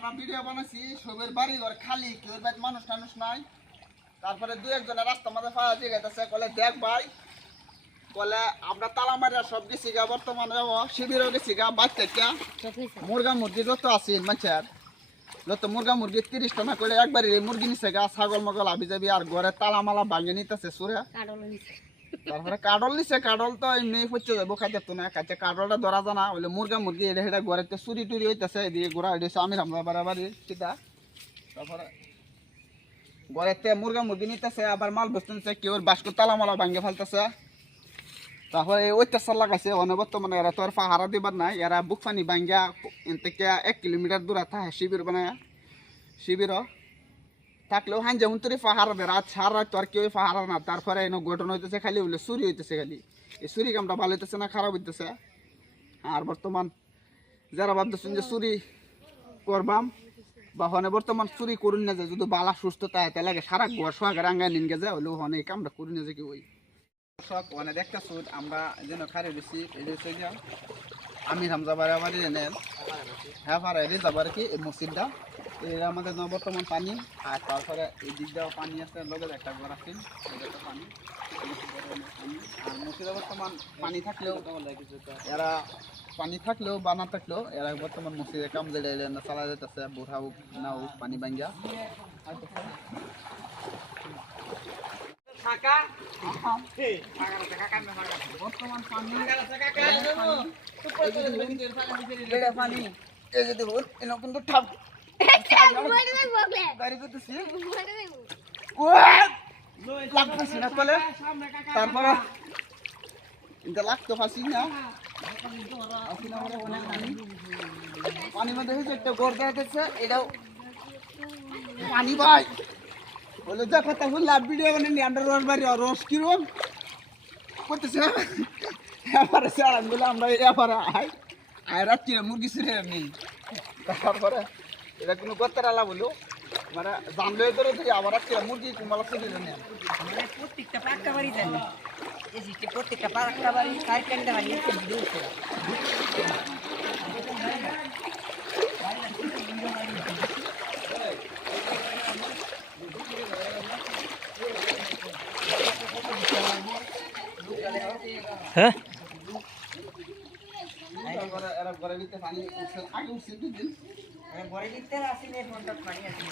আমরা ভিডিও বানাইছি সবের বাড়ি ঘর খালি কেউ বাড়ি মানুষ টানুষ নাই তারপরে দুই একজনের রাস্তা মাঝে পাওয়া দিয়ে গেছে বলে দেখ ভাই বলে আমরা তালা মারিয়া সব গেছি গা বর্তমানে শিবিরও গেছি গা বাচ্চা মুরগা মুরগি যত আছে মানুষের যত মুরগা মুরগি 30 টাকা করে একবারে মুরগি নিছে গা ছাগল মগল আবি যাবি আর ঘরে তালা মালা ভাঙে নিতেছে সুরে তারপরে কাডল নিছে কাডল তো এমনি পচে যাবো খাইতে তো না খাইতে কাডলটা ধরা জানা হইলে মুরগা মুরগি এটা সেটা ঘরে চুরি টুরি হইতেছে এদিকে ঘোরা হইতেছে আমি আমরা বাড়াবাড়ি সেটা তারপরে ঘরেতে মুরগা মুরগি নিতেছে আবার মাল বস্তু নিচ্ছে কেউ বাস্কর তালা মালা ভাঙে ফেলতেছে তারপরে অত্যাচার লাগাইছে অনেক বর্তমানে এরা তো আর পাহারা দিবার নাই এরা বুক পানি ভাঙ্গা থেকে 1 কিলোমিটার দূরে থাকে শিবির বানায় শিবির থাকলেও হান যেমন তোর পাহারা দেয় রাত সার রাত তো আর কেউ পাহারা না তারপরে এনে ঘটনা হইতেছে খালি বলে চুরি হইতেছে খালি এই চুরি কামটা ভালো হইতেছে না খারাপ হইতেছে আর বর্তমান যারা ভাবতেছেন যে চুরি করবাম বা হনে বর্তমান চুরি করুন না যে যদি বালা সুস্থ তাই লাগে সারা ঘর সোহাগের আঙ্গায় নিন গেছে হলেও হনে এই কামটা করি না যে কি ওই সব মানে দেখতেছ আমরা যেন খারে বেশি এই যে আমির হামজা বাড়ি এনেন হ্যাঁ পারে যাবার কি এই মসজিদটা এর আমাদের বর্তমান পানি আর তারপরে এই দিক দিয়েও পানি আছে লগে একটা ঘর আছে পানি আর মসজিদে বর্তমান পানি থাকলেও এরা পানি থাকলেও বা না থাকলেও এরা বর্তমান মসজিদে কাম যেটা চালা যেতেছে বুড়া হোক না হোক পানি ভাঙ্গা বর্তমান পানি কিন্তু ঠাপ তারপরে লাগতো ফাঁসি না পানির মধ্যে হয়েছে একটা গড় দেখাচ্ছে এটাও পানি ভাই বলে যা কথা বললে ভিডিও বানিয়ে আন্ডার রস বাড়ি রস কিরম করতেছে এবারে সারাগুলো আমরা এবারে আয় রাত্রি মুরগি ছিঁড়ে নেই তারপরে এটা কোনো করতে আলা বলো মানে জানলে ধরে ধরে আবার রাত্রি মুরগি কুমালা ছিঁড়ে নেই মানে প্রত্যেকটা পাক্কা বাড়ি জানি এই যে প্রত্যেকটা পাক্কা বাড়ি সাইড ক্যান্ডা বানিয়ে ভিডিও করে হ্যাঁ এরা ঘরে ভিতরে পানি উঠছে আগে উঠছে দুদিন ঘরে ভিতরে আসিলে ফোনটা পানি আসে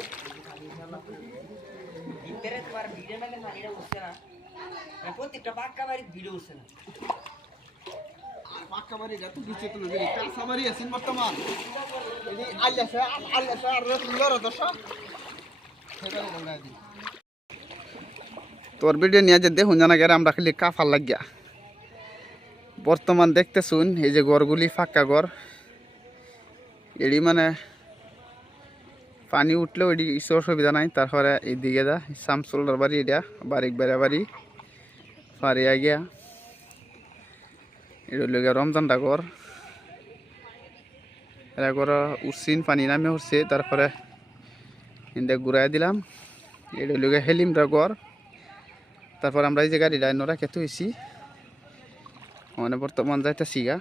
ভিতরে তোমার ভিডিও মেলে পানিটা উঠছে না প্রত্যেকটা পাক্কা বাড়ি ভিডিও উঠছে না পাক্কা বাড়ি যত দিচ্ছে তো না কাঁচা বাড়ি আছেন বর্তমান এই আল্লাহ আর লড় দশ তোর ভিডিও নিয়ে যে দেখুন জানা গেলে আমরা খালি কাফার লাগিয়া বর্তমান দেখতে শুন এই যে ঘরগুলি ফাঁকা ঘর এটি মানে পানি উঠলেও এটি কিছু অসুবিধা নাই তারপরে এইদিকে যা শামসুল্লার বাড়ি এটা বাড়ি বেড়া বাড়ি ফারিয়া গিয়া এটা হইল গিয়া রমজানটা ঘর এরা ঘর উঠছিন পানি নামে উঠছে তারপরে ইন্দে ঘুরাই দিলাম এটা হইল গিয়া হেলিমটা ঘর তারপর আমরা এই যে গাড়িটা নরা খেতে হয়েছি মানে বর্তমান যাইতেছি গা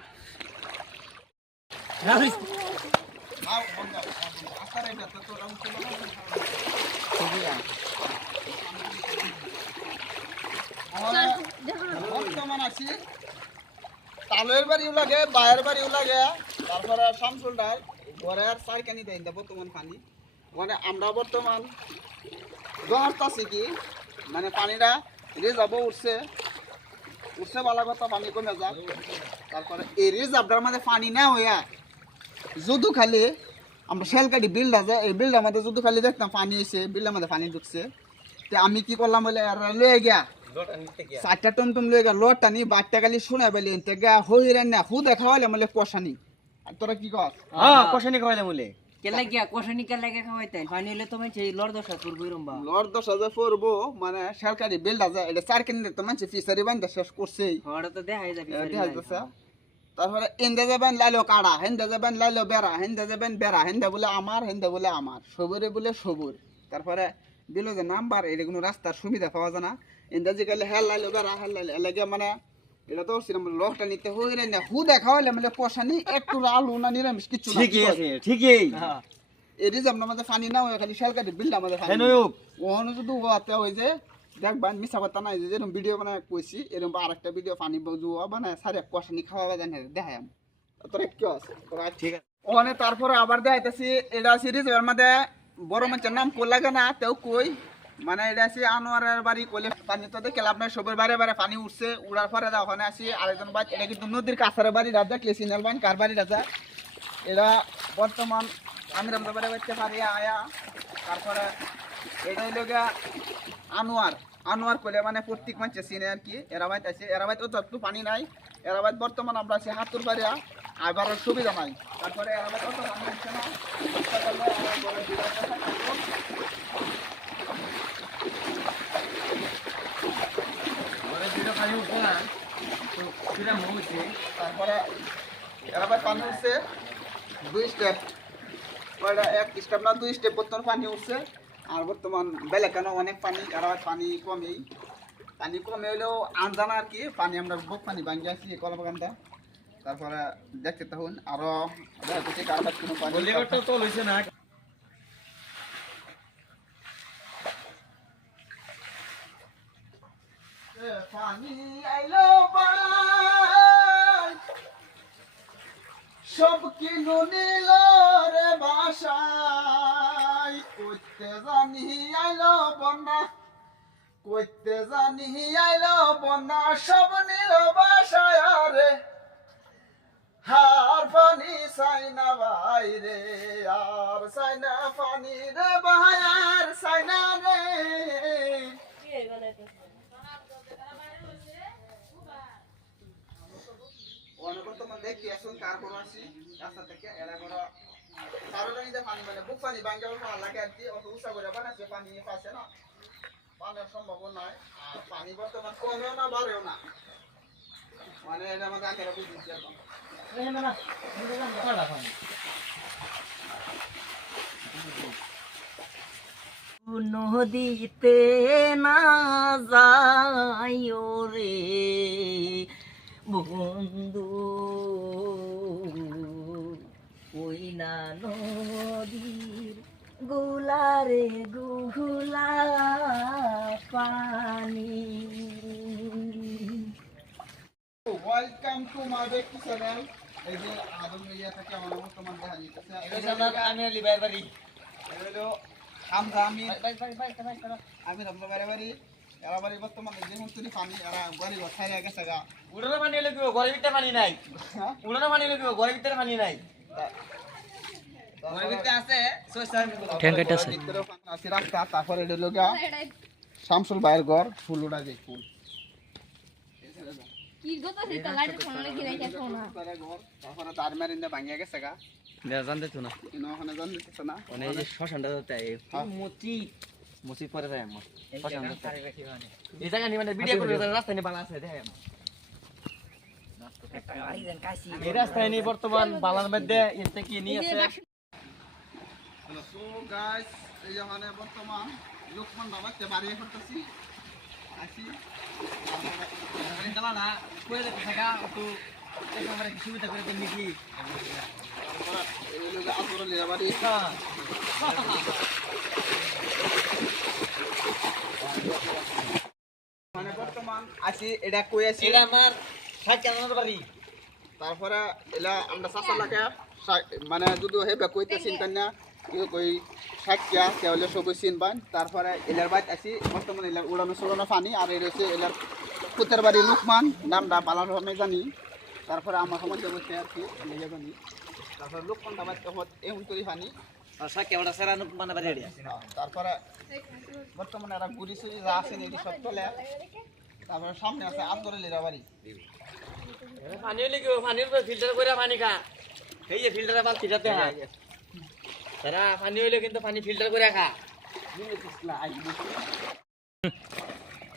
বর্তমান আছি তালের বাড়িও লাগে বায়ের বাড়িও লাগে তারপরে শামসুলটার ঘরের চারকানি দেয় বর্তমান পানি মানে আমরা বর্তমান আছি কি মানে পানিটা রিজার্ভ উঠছে বালা কথা পানি কমে যাক তারপরে এই রিজার্ভটার মধ্যে পানি না হইয়া যদু খালি আমরা শেলকাটি বিলটা যায় এই বিলটার মধ্যে যদু খালি দেখতাম পানি হয়েছে বিলটার মধ্যে পানি ঢুকছে তো আমি কি করলাম বলে লয়ে গিয়া 4টা টমটম লয়ে গিয়া লোটটা নি বাটটা খালি শোনা বেলি এনতে গা হইরেন না হু দেখা হইলে বলে কষানি আর তোরা কি কস হ্যাঁ কষানি খাওয়াইলে বলে কেলা গিয়া কোশানি কেলা গিয়া খাওয়াইতেন পানি হলে তোমার সেই লড় দশা করবো এরম্বা লড় 10,000 পড়বো মানে সরকারি বিলটা যায় এটা 4 কিনে তো মানুষ ফিসারি বান্ধা শেষ করছেই হড়া তো দেখাই যাবে তারপরে ইন্দা যাবেন লাইলো কাড়া হেন্দা যাবেন লাইলো বেড়া হেন্দা যাবেন বেড়া হেন্দা বলে আমার হেন্দা বলে আমার সবুরে বলে সবুর তারপরে দিল যে নাম্বার এটা কোনো রাস্তার সুবিধা পাওয়া যায় না ইন্দা যে গেলে হেল লাইলো বেড়া হেল লাইলো এলাকা মানে এটা তো লকটা নিতে হইরে না হু দেখা হইলে মানে কষানি একটু আলু না নিরামিষ কিছু ঠিকই আছে ঠিকই এই রিজার্ভ আমাদের পানি না হয় খালি শালকাটি বিল আমাদের পানি ওখানে যদি ওতে ওই যে দেখবেন মিশা কথা নাই যে যেরকম ভিডিও বানায় কইছি এরকম আরেকটা ভিডিও পানি বুঝুয়া বানায় সারে কষানি খাওয়া জানে দেখাম তোর কি আছে তোরা ঠিক আছে ওখানে তারপরে আবার দেখাইতেছি এটা সিরিজ এর মধ্যে বড় মানুষের নাম কই লাগে না তেও কই মানে এটা আছে আনোয়ারের বাড়ি কইলে পানি তো দেখে লাভ নাই সবের বারে বারে পানি উঠছে উড়ার পরে ওখানে আসি আরেকজন বাড়ি এটা কিন্তু নদীর কাছারে বাড়ি রাজা ক্লেসিনাল বান কার বাড়ি রাজা এটা বর্তমান আমি আমরা বাড়ি বাড়তে পারি আয়া তারপরে এটা হইল গিয়া আনোয়ার আনোয়ার কইলে মানে প্রত্যেক মানুষের চিনে আর কি এরা বাইত আছে এরা বাইত অত পানি নাই এরা বাইত বর্তমান আমরা আছি হাতুর বাড়িয়া আবার সুবিধা নাই তারপরে এরা বাইত অত পানি হচ্ছে না ইচ্ছা করলে আমরা বলে দিলাম তারপরে এরা বাইত পানি উঠছে 2 স্টেপ ওইটা 1 স্টেপ না 2 স্টেপ বর্তমান পানি উঠছে আর বর্তমান বেলা কেন অনেক পানি এরা পানি কমে হলেও আনজানা আর কি পানি আমরা বুক পানি ভাঙিয়ে আসি কলা বাগানটা তারপরে দেখতে তখন আরো কোনো পানি পানি আইলো সব কিনু নিল রে বাসায় কইতে জানি আইলো বন্যা কইতে জানি আইলো বন্যা সব নিল বাসায় রে হার পানি চাই না ভাই রে আর চাই না পানি রে ভাই আর চাই না রে বর্তমান দেখি আসুন কার কোনো আসি রাস্তা থেকে এরা কোনো সার্বজনীন পানি মানে বুক পানি ভাঙ্গা ভালো লাগে আর কি অত উৎসাহ করে বানাচ্ছে পানি পাচ্ছে না পানির সম্ভাবনা নয় আর পানি বর্তমান কমেও না বাড়েও না মানে এটা আমাদের আগে বুঝছি এখন নদীতে না যাইও রে বন্ধু ওই না নদীর গুলারে গুলা পানি welcome to my Beki channel এই যে আদম মিডিয়া থেকে আমার বর্তমান দেখা যাচ্ছে আমি লিবাইর বাড়ি হলো হামজা আমি রামজা বাড়ি এরা বাড়ি বর্তমানে যে হুঁচুরি পানি এরা বাড়ি খাই গেছে গা উড়ানো পানি হলে কি ঘরের ভিতরে পানি নাই উড়ানো পানি হলে কি ঘরের ভিতরে পানি নাই ঘরের ভিতরে আছে ট্যাঙ্কারটা আছে আছে রাস্তা তারপরে এটা হলো গা শামসুল ভাইয়ের ঘর ফুল উড়া যায় ফুল কি গতো সেটা লাইট ফোনে গিরাইছে ফোনা তারপরে তার মেরিন্দা ভাঙিয়া গেছে গা জানতে তো না ইনো ওখানে জান দিতেছ না মানে এই যে শ্মশানটা তো তাই মুচি পরে যায় আমার শ্মশানটা এই জায়গা নিয়ে মানে ভিডিও করে রাস্তা নিয়ে বালা আছে দেখে এই রাস্তায় নিয়ে বর্তমান বালার মধ্যে এতে কি নিয়ে আছে সো গাইস এই যে মানে বর্তমান লোকমান বাবাতে বাড়ি করতেছি আসি চালা না কই রে থাকা তো একেবারে সুবিধা করে দিন নাকি এই লোক আসরে লিয়া বাড়ি মানে বর্তমান আসি এটা কই আসি এটা আমার ষাট কেন বাড়ি তারপরে এলা আমরা চাষা লাগে মানে যদি হেবে কইতে চিন্তা না কেউ কই সাকিয়া তাহলে সবই চিনবান তারপরে এলার বাইত আসি বর্তমানে এলার উড়ানো পানি আর এই রয়েছে এলার পুতের বাড়ি লুকমান নামটা পালার আমি জানি তারপরে আমার সমাজে বসে আর কি লেগে জানি তারপরে লুকমান দাবাত তখন এমন তৈরি পানি সাকিয়া সেরা মানে বাড়ি তারপরে বর্তমানে এরা গুড়ি সুড়ি যা আছে এটি সব চলে তারপরে সামনে আছে আন্দোলন এরা বাড়ি পানি হলে কি পানি ফিল্টার করে পানি খা এই যে ফিল্টারে পাল ছিটাতে হয় তারা পানি হইলে কিন্তু পানি ফিল্টার করে খা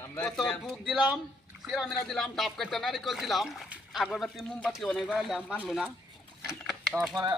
আমরা তো বুক দিলাম সিরামিনা দিলাম ডাব কাটা নারিকল দিলাম আগরবাতি মোমবাতি অনেক মানলো না তারপরে